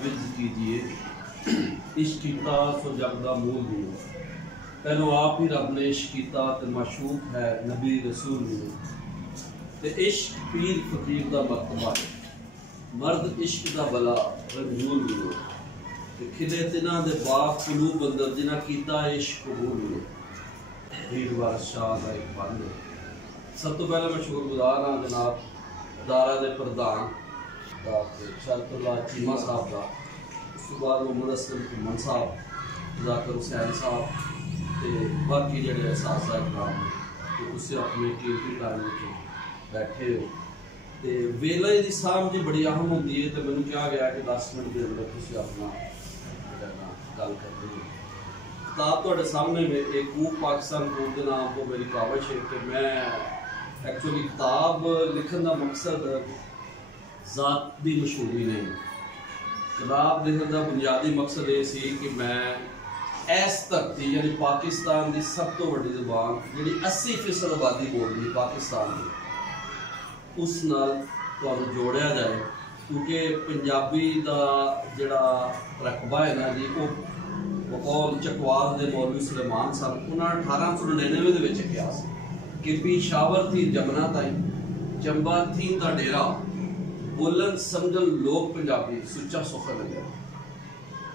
विज कीजिए, इश्क कीता सो जग दा मूल दियो। पहलो आप ही रब ने इश्क कीता ते माशूक है नबी रसूल दियो। ते इश्क पीर फकीर दा मरतबा है, मर्द इश्क दा भला रंजूल दियो। ते खिले तिन्हां दे बाप कुलूब अंदर जिन्हां कीता इश्क कबूल दियो। वीर वारस शाह दा एक बंद है। सब तो पहले मैं शुक्रगुजार हाँ जनाब दारा दे प्रधान शरतुल्ला चीमा साहब का, उस बाद मोहम्मद असलम घुमन साहब, जाकिर हुसैन साहब ते बाकी जेह्ड़े साथ इकराम ने तुसीं अपने कीमती टाइम बैठे हो। तो वेला की सांभ जी बड़ी अहम होंगी है। तो मैंने कहा गया कि 10 मिनट के अंदर तुसीं अपना गल करते हो। किताब तुहाडे सामने एक कूक पाकिस्तान कूक के नाम तो मेरी कावश है कि मैं एक्चुअली किताब लिखने का मकसद ज़ात की मशहूरी नहीं, किताब लिखने का बुनियादी मकसद ये सी कि मैं इस धरती यानी पाकिस्तान की सब तो वड्डी ज़ुबान जी 80% आबादी बोलती पाकिस्तान की, उस नाल तुहानूं जोड़िया जाए। क्योंकि पंजाबी का जिहड़ा रकबा है ना जी, वो बकौल चकवाल के मौलवी सुलेमान सन, उन्होंने 1899 के कहा कि पेशावर थी जमना ताई, चंबा थी दा डेरा, बोलन समझन लोग पंजाबी सुच्चा सुखा लगे।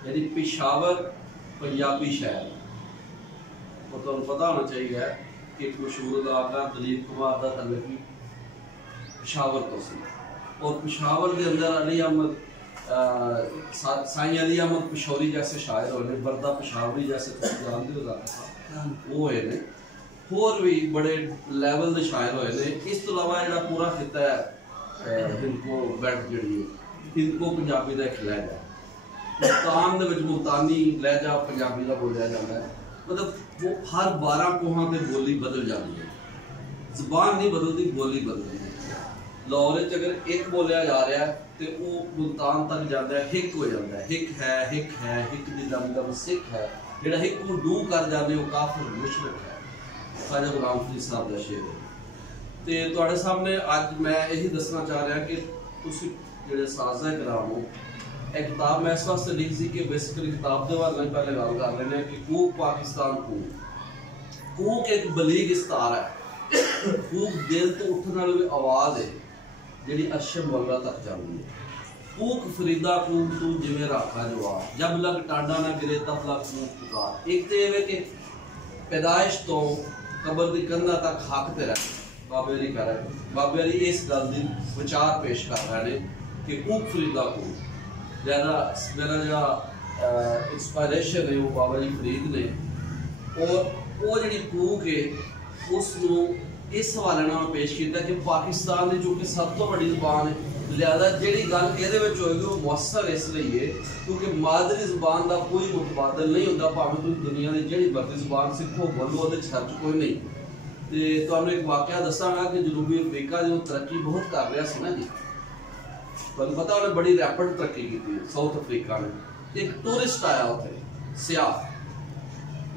यानी पेशावर पंजाबी शहर, और तुहानूं पता होना चाहिए कि मशहूर अदाकार दलीप कुमार का तल्लुक भी पेशावर तो सी। और पेशावर के अंदर अली अहमद साईं अली अहमद पिशौरी जैसे शायर होने, बरदा पेशावरी जैसे जानते हो वो है, होर भी बड़े लैवल के शायर होए ने। इस तो अलावा जो पूरा खिता है हिंदको बैठ जी हिंदको पंजाबी का एक लहजा, मुल्तान के मुल्तानी लहजा पंजाबी का बोलिया जाता है। मतलब वो हर 12 कोहां से बोली बदल जाती है, जबान नहीं बदलती, बोली बदलती है। लाहौर अगर एक बोलिया जा रहा है तो वो मुल्तान तक जाता है, हिक हो जाता है, हिक है हिक है, हिक की मतलब सिख है, जो हिक को डू कर जाते वो काफिर मुशरिक है। ख्वाजा गुलाम फरीद साहब का शेर है। तो तुहाडे सामने अज मैं यही दसना चाह रहा कि तुसीं जिहड़े साज़ा कराम हो, एक किताब मैं इस वास्ते लिखी सी कि बेसिकली किताब के हवाले पहले गल कर लेने कि कूक पाकिस्तान कूक एक बलीग इस्तार है। कूक दिल तो उठने वाली आवाज़ है जिहड़ी अर्श मौला तक जाती है। कूक फरीदा कूक तू जिवें राखा जवाब, जब लग टांडा ना गिरे तब लग कूक पुकार। एक तो ये कि पैदाइश तो कबर की कंधा तक हक ते रह बाबे अली कर रहे, बाबे अली इस गल की विचार पेश कर रहे हैं कि कूक फरीदा कूक ज़्यादा मेरा जो इंस्पायरेशन है वो बाबा जी फरीद ने। और वो जी कूक है उसनों इस हवाले नाल पेश किया कि पाकिस्तान की जो कि सब तो बड़ी जुबान है, लिहाजा जी गल ये होगी वो मुअस्सर इसलिए है क्योंकि मादरी जुबान का कोई मुतबादल नहीं होता, भावें तुम दुनिया की जी मर्जी जुबान सिखो बोलो वो खर्च कोई नहीं। तो तुहानूं एक वाकया दसांगा कि जनूबी अफ्रीका जो तरक्की बहुत कर रहा सी ना जी, तुहानूं पता उन्हें बड़ी रैपिड तरक्की की साउथ अफ्रीका ने। एक टूरिस्ट आया उत्थे सियाह,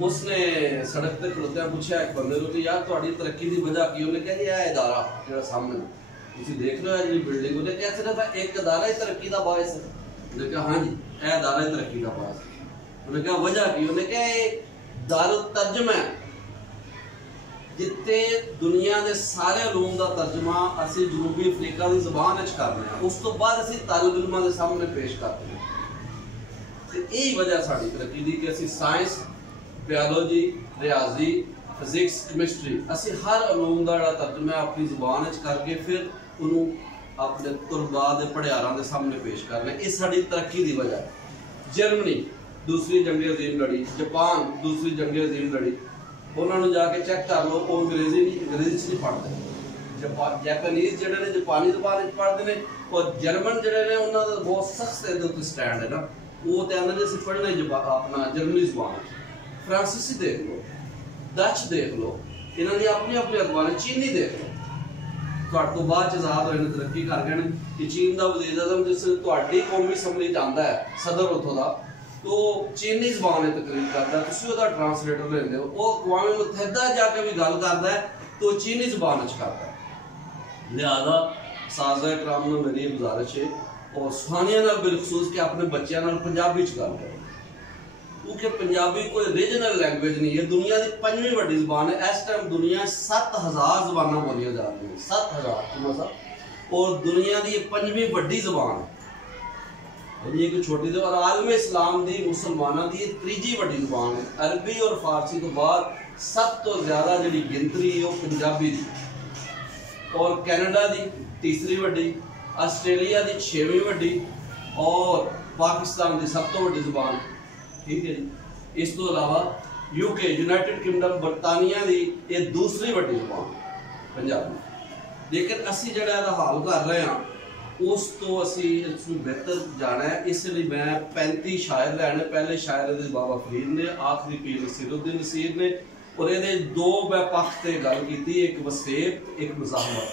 उसने सड़क पर खड़ोत्या पूछा एक बंदे को कि यार तुहाडी तरक्की की वजह की? उन्हें कहा जी यह इदारा जो सामने तुसीं देख रहे हो जी बिल्डिंग, उन्हें कहा सिर्फ एक इदारा ही तरक्की का बायस है? उन्हें कहा हाँ जी यह इदारा ही तरक्की का बायस है। उन्हें कहा वजह की? उन्हें कहा दारुल तर्जमा जिते दुनिया के सारे उलूम का तर्जमा असी जनूबी अफ्रीका की जुबान कर रहे हैं, उस तो बाद असी तालिब इल्मां के सामने पेश करते हैं। तो यही वजह साड़ी तरक्की की कि असी साइंस बायोलॉजी रियाजी फिजिक्स केमिस्ट्री असी हर उलूम का जो तर्जमा अपनी जुबान करके फिर उन्होंने अपने तुलबा के पढ़ियारां के सामने पेश करना, ये साड़ी तरक्की की वजह है। जर्मनी दूसरी जंगे अजीम लड़ी, जापान दूसरी जंगे अजीम लड़ी, उन्होंने जाके चेक कर लो वो अंग्रेजी नहीं पढ़ते। जापानीज जो ने जापानी जुबान पढ़ते हैं और जर्मन जो ने उन्होंने बहुत सख्त स्टैंड है ना, वो तो आते हैं पढ़ना अपना जर्मनी जुबान। फ्रांसीसी देख लो, डच देख लो, इन्होंने अपनी अपनी अखबार, चीनी देख लो, तो बाद आजाद होने तरक्की कर गए कि चीन का वजीर आजम जिस कौमी असैंबली आता है सदर उतों का, तो चीनी जबान तकरीर करता है, तुम उसका ट्रांसलेटर लेंदे हो, वो अक़वाम मुत्तहिदा जाके भी गल करता है तो चीनी जबान करता है। लिहाजा साज़ा इकराम में मेरी गुजारिश है और सुहानिया नाल बिलखसूस कि अपने बच्चों नाल पंजाबी च गल करो, क्योंकि पंजाबी कोई रीजनल लैंग्वेज नहीं है, दुनिया की 5वीं वड्डी ज़बान है। इस टाइम दुनिया 7000 ज़बानां बोलियां जा रही हैं, 7000 और दुनिया की 5वीं वड्डी ज़बान है। ये कोई छोटी सी, और आलम इस्लाम की मुसलमानों की 3जी वड्डी ज़बान है। अरबी और फारसी तो बाद सब तो ज़्यादा जी गिनती है वो पंजाबी दी, और कैनेडा की 3री वड्डी, आस्ट्रेलिया की 6वीं वड्डी, और पाकिस्तान की सब तो वड्डी ज़बान। ठीक है जी। इस तो अलावा यूके यूनाइटेड किंगडम बरतानिया की ये 2री वड्डी ज़बान पंजाबी। लेकिन असी जड़ा हाल कर रहे हैं उस तो असी इसमें बेहतर जाना है, इसलिए मैं 35 शायर लैने। पहले शायर बाबा फरीद ने, आखिरी पीर नसीरुद्दीन नसीर ने, और ये 2 मैं पक्ष से गल की, एक वसेब एक मज़ाहमत,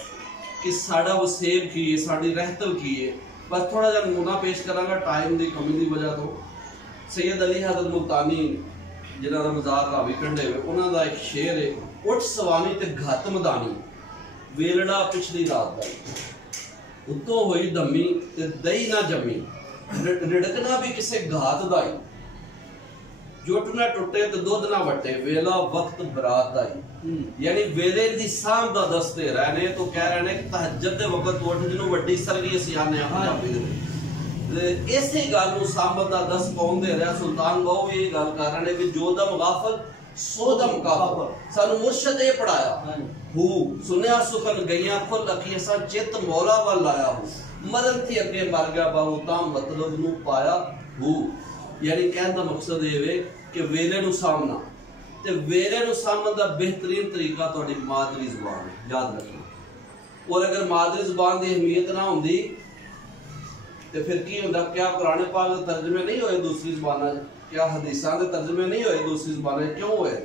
कि साड़ा वसेब की है, साड़ी रहतल की है। बस थोड़ा जहा नमूना पेश करांगा टाइम की कमी की वजह तो। सैयद अली हज़रत मुल्तानी जिन्हों का मज़ार रावी कंढे हुए, उन्होंने एक शेर है, उठ सवानी ते घत मदानी, वेलड़ा पिछली रात का, उत्तों हुई दमी ते दही ना जमी, रिड़कना भी किसे घात दाई, जुट ना टुटे ते दुध ना वटे, वेला वक्त बरात दाई। यानी वेले दी सांभ दा दसते रहने, तो कह रहे हैं कि तहज्जुद दे वक्त उठ जिन्हों वड्डी सरगी असीं आने पंजाबी दे इसे गल नूं सांभण दा दस पाउंदे रहा। सुल्तान बहु भी ये गल कर रहे हैं कि जो दम गाफल सो दम काफर, सानू मुर्शद ये पढ़ाया हूँ, सुनिया सुखन गईया खुल अखी असा चित मौला वाल आया हूँ, मरन थी अगे मर गया बाहू तां मतलब नू पाया हूँ। यानी कहने का मकसद ये है कि वेले नू सामना, ते वेले नू सामन दा बेहतरीन तरीका तुहाडी मादरी ज़बान है, याद रखना। और अगर मादरी ज़बान की अहमियत ना होंदी तो फिर की होंदा, क्या कुरान पाक दे तर्जमे नहीं होए दूसरी ज़बानां च, क्या हदीसां दे तर्जमे नहीं होए दूसरी ज़बानां च, क्यों होए?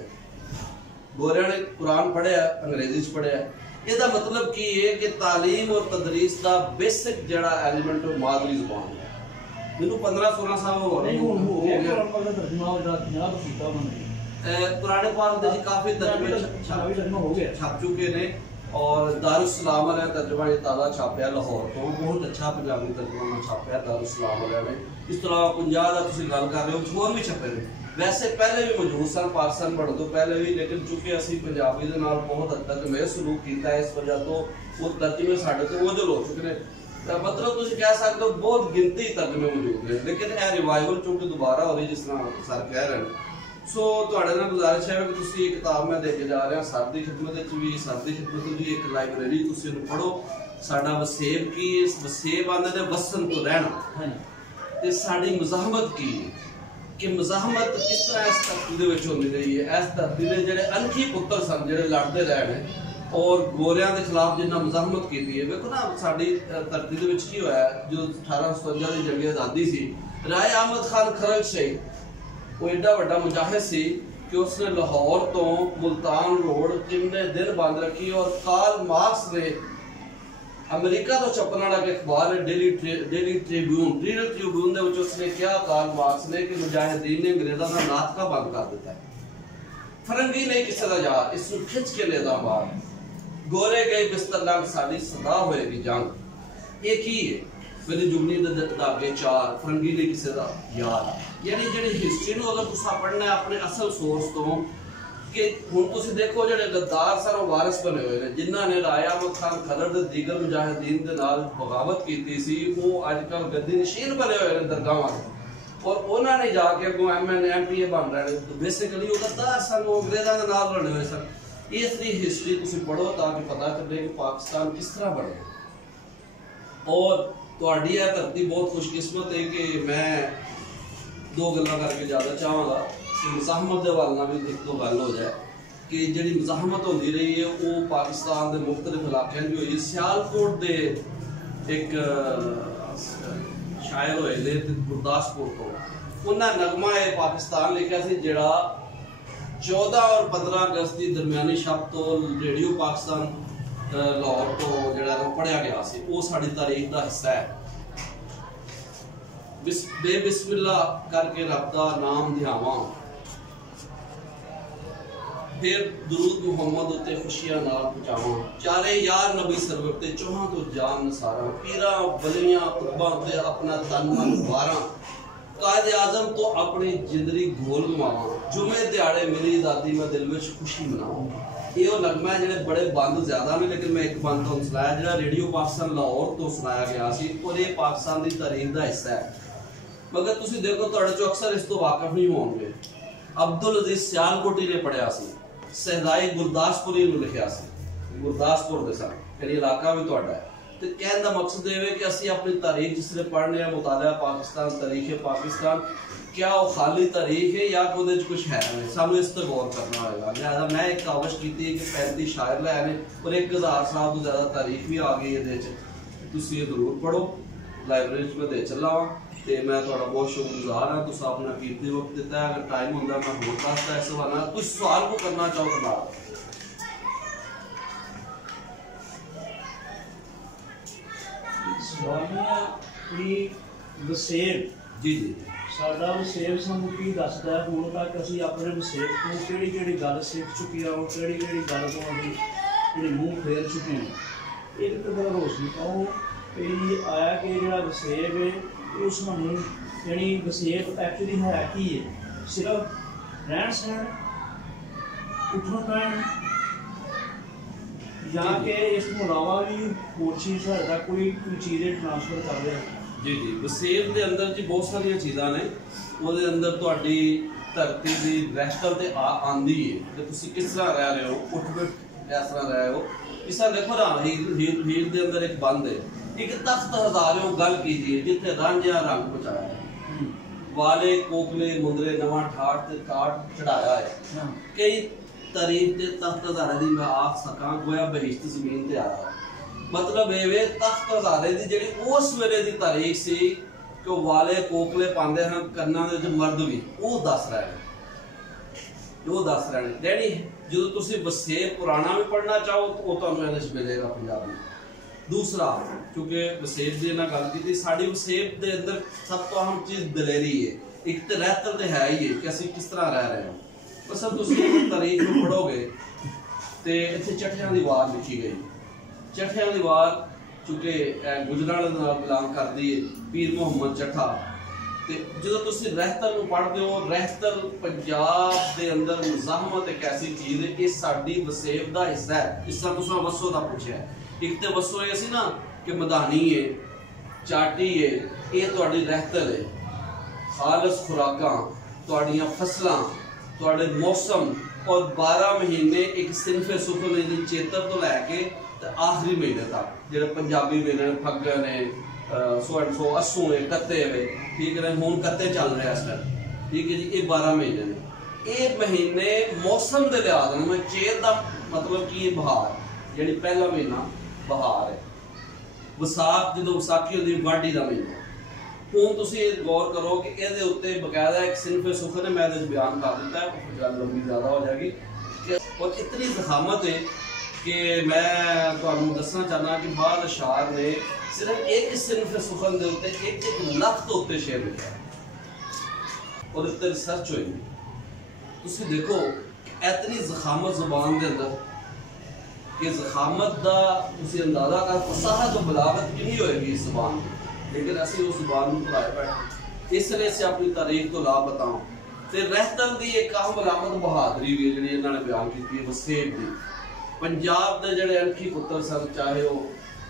गोरियां ने कुरान पढ़िया, अंग्रेजी च पढ़िया। इसका मतलब की है कि तालीम और तदरीस का बेसिक जड़ा एलिमेंट मादरी ज़बान है। मैनू 15-16 साल हो गए पुराने पाक दे काफी तर्जमे छप चुके ने, और दारुस्सलाम वाले तर्जमा ये ताज़ा छापया लाहौर तो, बहुत अच्छा पंजाबी तर्जमा में छापया दारुस्सलाम वाले ने। इस तरह 50 का तुम गल कर रहे हो, होर भी छपे ने, वैसे पहले भी मौजूद सन पाकिस्तान बढ़ तो पहले भी, लेकिन चूंकि असी पंजाबी दे नाल बहुत हद तक मैं सलूक किया है, इस वजह तो वो तर्जमे साढ़े तो ओझल हो चुके हैं। मतलब तुम कह सकते हो बहुत गिनती तर्जमे मौजूद हैं, लेकिन यह रिवाइवल चूंकि दोबारा हो रही जिस तरह सर कह रहे हैं। सो तुहाडे नाल गुजारिश है कि तुसीं एक किताब मैं दे के जा रहा, सर दी खिदमत भी, सर दी खिदमत भी एक लाइब्रेरी तुसीं पढ़ो। साडा वसेब की, वसेब आंदे ने वसन तो रहना, ते साडी मज़ाहमत की कि मज़ाहमत किस तरह इस धरती दे विच होंदी रही है। इस धरती दे जिहड़े अनखी पुत्तर सन जिहड़े लड़दे रहे ने और गोरियां दे खिलाफ जिन्ना मज़ाहमत की है। देखो ना साडी धरती दे विच की होया, जो 1857 दी जंग आज़ादी सी, राय अहमद खान खरल शहीद वो एडा वड्डा मुजाहिद सी कि उसने लाहौर तो मुल्तान रोड किन्ने दिन बंद रखी, और कार्ल मार्क्स ने अमेरिका तो छपन वाला अखबार है डेली ट्रिब्यून दे विच उसने क्या कार्ल मार्क्स ने कि मुजाहिदीन ने अंग्रेज़ां दा नाटका बंद कर दिता है। फरंगी नहीं किसी का यार, इसको खिंच के ले बाहर, गोरे गए बिस्तर लंघ साडी सदा होएगी जंग। एक ही है मेरी जुगनी दे धागे 4 फरंगी नहीं किसी का यार। यानी जी हिस्टरी नूं अगर तुसीं पढ़ना है अपने असल सोर्स तो, कि हुण तुसीं देखो जिहड़े गद्दार सन वारिस बने हुए ने, जिन्हां ने राय अहमद खान खरड़ दे दीगर मुजाहिदीन दे नाल बगावत कीती सी, वो अजकल गद्दी नशीन बने हुए ने दरगाहां ते, और उन्होंने जाके अगों MN MPA बन रहे हैं। तो बेसिकली वो गद्दार सन, वो अंग्रेज़ां दे नाल रले हुए सन। इसकी हिस्टरी तुसीं पढ़ो ताकि पता चले कि पाकिस्तान किस तरह बने। और तुहाडी यह धरती बहुत खुशकिस्मत है कि मैं 2 गल्लां करके ज़्यादा चाहांगा कि मज़ाहमत के हवाले नाल भी 1-2 गल हो जाए कि जिहड़ी मज़ाहमत होंदी रही है वो पाकिस्तान के मुख्तलिफ इलाकों में हुई। सियालकोट के एक शायर होए ने गुरदासपुर तो, उन्हें नगमा है पाकिस्तान लिखा सी जिहड़ा 14 और 15 अगस्त की दरमियानी शब तो रेडियो पाकिस्तान लाहौर तो जिहड़ा पढ़िया गया सी, वो साडी तारीख का हिस्सा है। बेबिस्मिल्ला करके रब दा नाम ध्यावां, फिर दुरूद मुहम्मद उत्ते खुशियां नाल पहुंचावां। चारे यार नबी सरवर ते चौहां तो जान नसारा, पीरा बलियां कुतबां ते अपना तन मन वारां, कायदे आजम तो अपनी जिंदगी घोल गवावां, जुमे दिहाड़े मेरी दादी मैं दिल विच खुशी मनावां। ये नगमा है जिहड़े बड़े बंद ज्यादा ने, लेकिन मैं एक बंद तुहानूं सुनाया जिहड़ा रेडियो पाकिस्तान लाहौर तो सुनाया गया सी, और ये पाकिस्तान की तारीख का हिस्सा है। मगर तुसीं देखो तुहाडे चों अक्सर इस तो वाकफ नहीं होणगे। अब्दुल अजीज सियालकोटी ने पढ़िया सी, सहदाई गुरदासपुरी ने लिखिया सी, गुरदासपुर दे सन, फिर इलाका भी तुहाडा है। तो कहने का मकसद ये है कि असी अपनी तारीख जिसले पढ़ने मुताला पाकिस्तान, तारीख पाकिस्तान, क्या वो खाली तारीख है या कुछ है, सानू इस पर गौर करना होगा। लिहाजा मैं एक काविश की कि 35 शायर लैने और 1000 साल तो ज़्यादा तारीख भी आ गई है, तुसीं जरूर पढ़ो। लाइब्रेरी में दे चला वा, तो मैं थोड़ा बहुत शुक्रगुजार हाँ, तुम अपना कीमती वक्त दिता है। अगर टाइम होंदा मैं होर दसदा इस हवाले नाल, कुछ सवाल को करना चाहो तो वसेब जी जी साडा वसेब सानू की दसदा है, हुण तक असीं अपने वसेब तो किहड़ी गल सीख चुके हैं, किहड़ी गल तो असीं जिहड़ी मूँह फेर चुके हैं। एक तो गल रोशनी पाओ कि आया कि जिहड़ा वसेब है ये सानू यानी वसेब एक्चुअली है की है, सिर्फ रहन सहन उठना पैन या कि इस तो अलावा भी होर चीज़ साडा कोई चीज़ ट्रांसफर कर रहे हैं। जी जी वसेब के अंदर जी बहुत सारिया चीज़ां ने, वो अंदर तुहाडी धरती की रैस्टल ते आंदी है कि तुसीं किस तरह रह रहे हो, उठ बैठ किस तरह रह रहे हो। इस तरह देखो ना हीर के अंदर एक बंद है, एक तख्त हजारों गल कीजिए जिथे रांझिया रंग पहुँचाया है, वाले कोकले मुंदरे नवा ठाठ ते काट चढ़ाया है। कई तारीफ के तख्त हजारे की मैं आख सकां गोया बहिश्त जमीन ते आया। मतलब ये तख्त हजारे की जी उस वेले की तारीख सी कि वाले कोकले पाते हैं कन्ना दे मर्द भी, वो दस रहे हैं, वो दस रहे हैं। डैडी जो तुम वसेब पुराना भी पढ़ना चाहो तो वो तुहानूं मिलेगा पंजाबी। दूसरा क्योंकि वसेब की ना गल की, साड़ी वसेब के अंदर सब तो अहम चीज़ दलेरी है, एक तो रहतर तो है ही है कि असीं किस तरह रह रहे हैं। बस तुम तारीख में पढ़ोगे तो इतने चठियां की वार लिखी गई। चठियां की वार चूंकि गुजरात बिलोंग करती है, पीर मुहम्मद चट्ठा। तो जो तुम रहतर पढ़ते हो, रहतर पंजाब के अंदर मुजाहमत एक ऐसी चीज़ है कि साडी वसेब का हिस्सा है। इस तरह तुम वसो का पूछा, एक तो वसो ये सी ना कि मदानी है, चाटी है, ये तुहाडी रहतर है, खालस खुराकां, तुहाडियां फसलां, तुहाडे मौसम, और 12 महीने एक सिनफे सुखन चेतर तो लैके आखिरी महीने तक जो पंजाबी महीने फग्गन है, सो अस्सू है, कत्ते है, ठीक है, हुण कत्ते चल रहे इस टाइम, ठीक है जी। ये 12 महीने ने, ये महीने मौसम के लिहाज में चेत का मतलब कि बहार, जी पहला महीना बहार है, विसाख जो विसाखी होती वाढी का महीना। हूँ तुम गौर करो कि ये उत्ते बकायदा एक सिनफे सुखन है, मैं बयान कर दिता है, गल लंबी ज़्यादा हो जाएगी। और इतनी जखामत है कि मैं तुहानूं दसना चाहना कि बाद अशार ने सिर्फ एक सिनफे सुखन के उत्ते 1 लाख तो उत्ते शेर लिखा और इतने रिसर्च हुई। तुम देखो इतनी जखामत जुबान के अंदर कि जखामत का तुम अंदाजा कर, फसाहत तो बलागत कि नहीं होएगी इस जुबान की, लेकिन असी उस जुबान को भुलाए बैठे। इसलिए से अपनी तारीख तो ला बताऊँ तो रहतर की एक अहम अलामत बहादरी भी जी इन्होंने बयान की वसेब की। पंजाब के जोड़े अनखी पुत्र सन, चाहे वो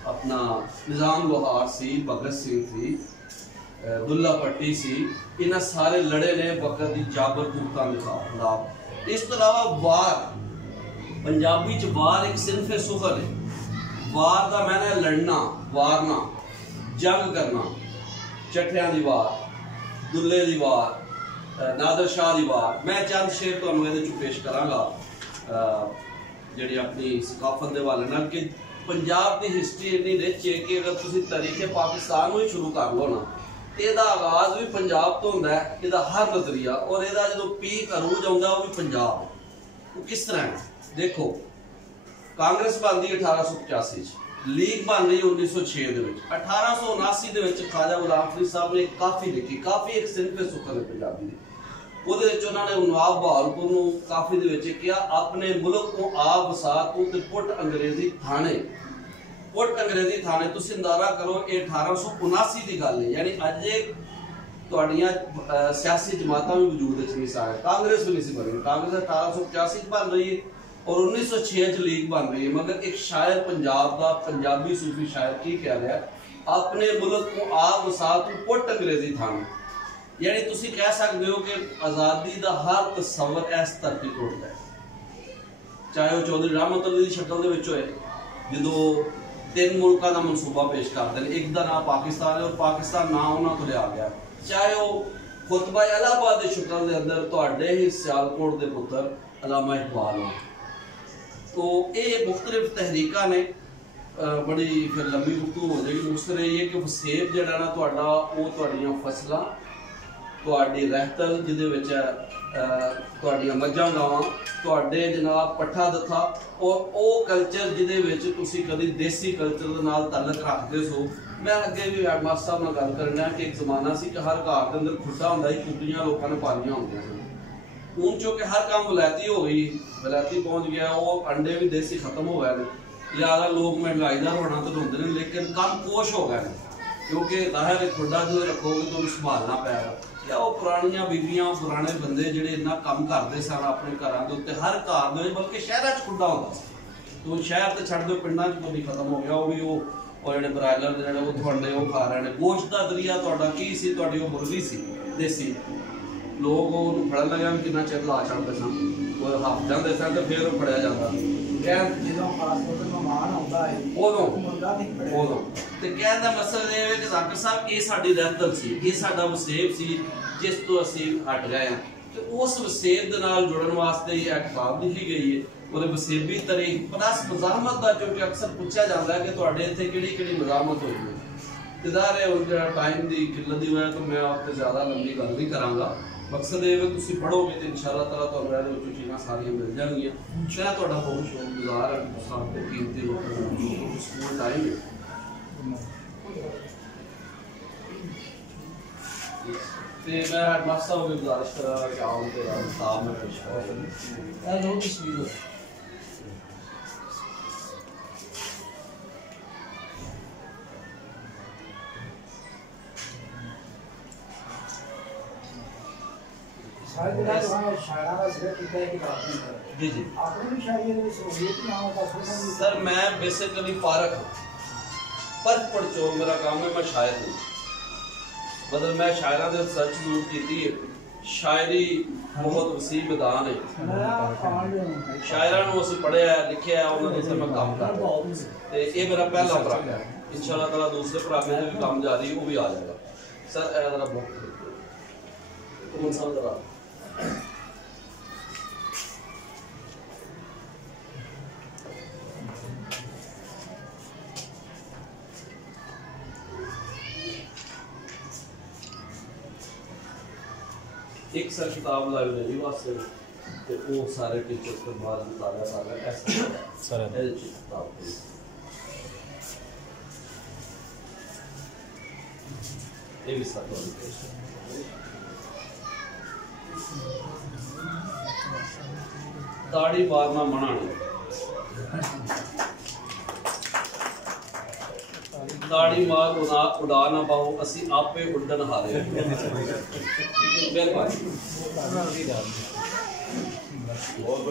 अपना निजाम लोहार सी, भगत सिंह सी, दुल्ला भट्टी सी, इन्हें सारे लड़े ने वक्त की जाबर कुरतां के खिलाफ। इस तो अलावा वार, पंजाबी च वार एक सिनफे सुखन है। वार का मैंने लड़ना, वारना, जंग करना, चट्ठियां दी वार, दुल्ले दी वार, नादर शाह दी वार। मैं चंद शेर तुहानूं इहदे च पेश करांगा जिहड़ी अपनी सकाफत दे हवाले नाल कि पंजाब की हिस्टरी इन्नी रिच है कि अगर तुसीं तारीख पाकिस्तान ही शुरू कर लो ना, तो इसका आगाज भी पंजाब तो होंदा है, इसका हर नजरिया, और इसका जो पीक अरूज आउंदा वो भी पंजाब। वो किस तरह है देखो, कांग्रेस बनती 1885, लीग बन रही 1906 1879 ख्वाजा गुलाम फरीद साहब ने काफ़ी लिखी, काफ़ी एक सिनफे सुखन है पंजाबी की। ਉਹਦੇ ਵਿੱਚ ਉਹਨਾਂ ਨੇ ਨਵਾਬ ਬਹਾਵਲਪੁਰ ਨੂੰ ਕਾਫੀ ਦੇ ਵਿੱਚ ਕਿਹਾ ਆਪਣੇ ਮੁਲਕ ਤੋਂ ਆਪ ਵਸਾ ਤੂੰ ਤੇ ਪੁੱਟ ਅੰਗਰੇਜ਼ੀ ਥਾਣੇ। ਪੁੱਟ ਅੰਗਰੇਜ਼ੀ ਥਾਣੇ ਤੁਸੀਂ ਅੰਦਾਜ਼ਾ ਕਰੋ, ਇਹ 1879 ਦੀ ਗੱਲ ਹੈ। ਯਾਨੀ ਅੱਜ ਤੁਹਾਡੀਆਂ ਸਿਆਸੀ ਜਮਾਤਾਂ ਵੀ ਵਜੂਦ ਵਿੱਚ ਨਹੀਂ ਸੀ, ਕਾਂਗਰਸ ਵੀ नहीं सी बनी। कांग्रेस 1885 बन रही है और 1906 च लीग बन रही है। मगर एक शायर पंजाब का पंजाबी सूफी शायर की कह रहा है अपने मुल्क को आप वसा तू पुट अंग्रेजी थाने। यानी तुसी कह सकते हो कि आज़ादी का हर तस्वर इस धरती तो उठता है, चाहे वह चौधरी रहमत अली की शक्ल दे विच होए जो 3 मुल्कों का मनसूबा पेश करते हैं, एक का नाम पाकिस्तान है और पाकिस्तान ना उन्होंने तो लिया गया, चाहे वह खुतबा इलाहाबाद के शक्ल के अंदर तुहाडे ही सियालकोट के पुत्र अलामा इकबाल हो। तो ये मुख्तलिफ तहरीका ने बड़ी फिर लंबी गुफ्तगू हो जाएगी। मुख्तर ये कि वसेब जिहड़ा ना तुहाडा वो तुहाडियां फसलां तुहाडी रहतल जिहदे विच तुहाडियां मੱਝਾਂ गावां तुहाडे जनाब पट्ठा दथा और वो कल्चर जिहदे विच तुसीं कदी देसी कल्चर दे नाल ताल्लुक रखदे सो। मैं अगे भी हेडमास्टर साहब नाल गल करना कि एक जमाना सी कि हर घर के अंदर खुड्डा हुंदा सी, कुकड़ियां लोकां ने पालियां हुंदियां सन। हुण चूंकि हर काम वलैती हो गई, वलैती पहुंच गया, वो अंडे भी देसी खत्म हो गए हैं। लिहाजा लोग महंगाई का रोना तो ढूंढते हैं, लेकिन कम कोश हो गए हैं क्योंकि जाहिर है खुड्डा जो रखोगे तो संभालना पैगा। या वो पुरानियां बीबियां पुराने बंदे जिहड़े इन्ना काम करते सन अपने घरों के उत्ते, हर घर में बल्कि शहरों च खुड्डा होंदा सी। तो शहर तो छड्ड दो, पिंडां च कोई खत्म हो गया। वो भी वो जिहड़े ब्रायलर जिहड़े वो तुहाडे वो खा रहे हैं। गोश्त का जरिया तुहाडा की सी, तुहाडी वो मुर्गी सी देसी। लोग ਉਹਨੂੰ ਫੜਨ ਲੱਗਿਆ ਵੀ ਕਿੰਨਾ ਚਿਰ ਲਾ ਛੱਡਦੇ ਸਨ, ਉਹ ਹੱਫ ਜਾਂਦੇ ਸਨ ਤੇ ਫਿਰ ਉਹ ਫੜਿਆ ਜਾਂਦਾ। ਜਦੋਂ ਖਾਸ ਤੌਰ ਤੇ ਮਹਿਮਾਨ ਆਉਂਦਾ ਹੈ ਉਦੋਂ ਤੇ ਕਹਿਣ ਦਾ ਮਕਸਦ ਇਹ ਹੈ ਕਿ ਜ਼ਾਕਿਰ ਸਾਹਿਬ ਇਹ ਸਾਡੀ ਰਹਿਤਲ ਸੀ, ਇਹ ਸਾਡਾ ਵਸੇਬ ਸੀ ਜਿਸ ਤੋਂ ਅਸੀਂ ਹਟ ਗਏ ਹਾਂ। ਤੇ ਉਸ ਵਸੇਬ ਦੇ ਨਾਲ ਜੁੜਨ ਵਾਸਤੇ ਇਹ ਕਿਤਾਬ ਲਿਖੀ ਗਈ ਹੈ। ਉਹਦੇ ਵਸੇਬੀ ਤਰੀਕ ਪਲੱਸ ਮਜ਼ਾਮਤ ਦਾ, ਕਿਉਂਕਿ ਅਕਸਰ ਪੁੱਛਿਆ ਜਾਂਦਾ ਹੈ ਕਿ ਤੁਹਾਡੇ ਇੱਥੇ ਕਿਹੜੀ ਕਿਹੜੀ ਮਜ਼ਾਮਤ ਹੋਈ ਹੈ। ਤੇ ਜ਼ਾਹਿਰ ਹੈ ਹੁਣ ਜਿਹੜਾ ਟਾਈਮ ਦੀ ਕਿੱਲਤ ਦੀ ਵਜ੍ਹਾ ਤੋਂ ਮੈਂ ਆਪ ਤੇ ਜ਼ਿਆਦਾ ਲੰਬੀ ਗੱਲ ਨਹੀਂ ਕਰਾਂਗਾ। मकसद ये है तुम पढ़ोगे तो इंशाअल्लाह ताला तो ये चीज़ां सारियां मिल जाएंगियां। मैं तुहाडा बहुत शुक्रगुजार हां कि आपके कीमती वक्त स्कूल टाइम है। ते मैं हेडमास्टर साहब की गुजारिश करा कि आओ तो किताब में पेश करें। लो तस्वीर जी जी सर मैं बेसिकली पारक हूँ, परख पढ़चोल मेरा काम है। मैं शायर हूँ, मतलब मैं शायरा दे सर्च जरूर की है। शायरी बहुत वसी मैदान है, शायरा नूं असीं पढ़िया लिखिया उन्होंने से मैं काम करदा ते ये मेरा पहला परागा है। इंशाअल्लाह ताला दूसरे परागे में भी काम जारी वो भी आ जाएगा। सर ए जरा बहुत कौन सा जरा एक सर किताब लाइब्रेरी वास्ते ते वो सारे टीचर्स के बाद बताया सारा ऐसा सर है किताब ये भी सर दाढ़ी मारना मना नहीं, दाढ़ी मार उड़ा ना पाओ असी आपे उड़न हारे। बहुत